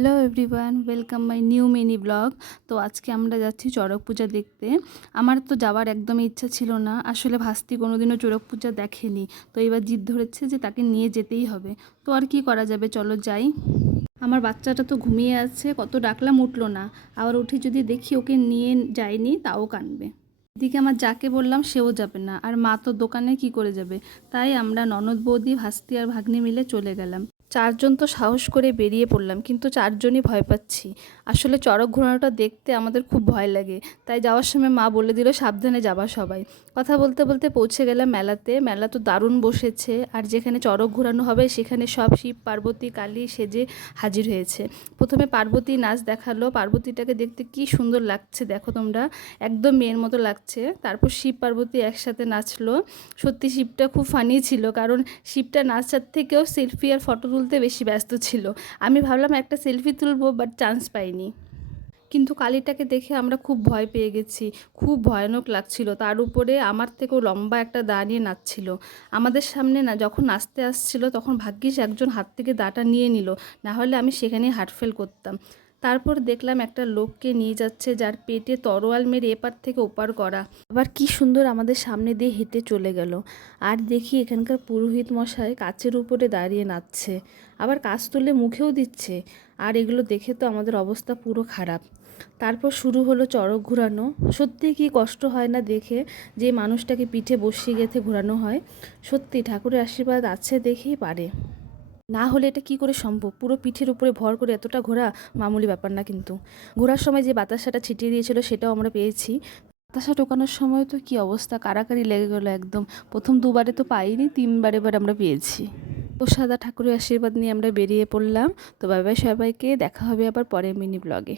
Hello everyone, welcome my new mini blog. তো আজকে আমরা যাচ্ছি চড়ক পূজা দেখতে। আমার তো যাওয়ার একদমই ইচ্ছা ছিল না, আসলে ভাস্তি কোনোদিনও চড়ক পূজা দেখেনি। তো এবার জিদ ধরেছে যে তাকে নিয়ে যেতেই হবে। তো আর কি করা যাবে, চলো যাই। আমার বাচ্চাটা তো ঘুমিয়ে আছে, কত ডাকলাম উঠলো না। আবার উঠে যদি দেখি ওকে নিয়ে যায়নি, তাও কাঁদবে। এদিকে আমার যাকে বললাম সেও যাবে না, আর মা তো দোকানে কি করে যাবে। তাই আমরা ননদ বৌদি ভাস্তি আর ভাগ্নি মিলে চলে গেলাম। চারজন তো সাহস করে বেরিয়ে পড়লাম, কিন্তু চারজনই ভয় পাচ্ছি। আসলে চড়ক ঘোরানোটা দেখতে আমাদের খুব ভয় লাগে। তাই যাওয়ার সময় মা বলে দিল সাবধানে যাবা সবাই। কথা বলতে বলতে পৌঁছে গেলাম মেলাতে। মেলা তো দারুণ বসেছে, আর যেখানে চড়ক ঘোরানো হবে সেখানে সব শিব পার্বতী কালী সেজে হাজির হয়েছে। প্রথমে পার্বতী নাচ দেখালো, পার্বতীটাকে দেখতে কি সুন্দর লাগছে দেখো তোমরা, একদম মেয়ের মতো লাগছে। তারপর শিব পার্বতী একসাথে নাচলো। সত্যি শিবটা খুব ফানি ছিল, কারণ শিবটা নাচার থেকেও সেলফি আর ফটো তুলতে বেশি ব্যস্ত ছিল। আমি ভাবলাম একটা সেলফি তুলবো, বাট চান্স পাইনি। কিন্তু কালীটাকে দেখে আমরা খুব ভয় পেয়ে গেছি, খুব ভয়ানক লাগছিল। তার উপরে আমার থেকেও লম্বা একটা দা নিয়ে নাচছিল আমাদের সামনে। না, যখন নাচতে আসছিল তখন ভাগ্যিস একজন হাত থেকে দাটা নিয়ে নিল, না হলে আমি সেখানেই হার্টফেল করতাম। তারপর দেখলাম একটা লোককে নিয়ে যাচ্ছে, যার পেটে তরোয়াল মেরে এপার থেকে ওপার করা। আবার কি সুন্দর আমাদের সামনে দিয়ে হেঁটে চলে গেল। আর দেখি এখানকার পুরোহিত মশাই কাচের উপরে দাঁড়িয়ে নাচছে, আবার কাচ তুলে মুখেও দিচ্ছে। আর এগুলো দেখে তো আমাদের অবস্থা পুরো খারাপ। তারপর শুরু হলো চড়ক ঘোরানো। সত্যি কি কষ্ট হয় না দেখে, যে মানুষটাকে পিঠে বসিয়ে গেঁথে ঘোরানো হয়। সত্যি ঠাকুরের আশীর্বাদ আছে দেখেই পারে, না হলে এটা কি করে সম্ভব। পুরো পিঠের উপরে ভর করে এতটা ঘোরা মামুলি ব্যাপার না। কিন্তু ঘোরার সময় যে বাতাসাটা ছিটিয়ে দিয়েছিল সেটাও আমরা পেয়েছি। বাতাসা ঢোকানোর সময় তো কি অবস্থা, কারাকারি লেগে গেলো একদম। প্রথম দুবারে তো পাইনি, তিনবার এবার আমরা পেয়েছি। তো সাদা ঠাকুরের আশীর্বাদ নিয়ে আমরা বেরিয়ে পড়লাম। তো বাই বাই সবাইকে, দেখা হবে আবার পরের মিনি ব্লগে।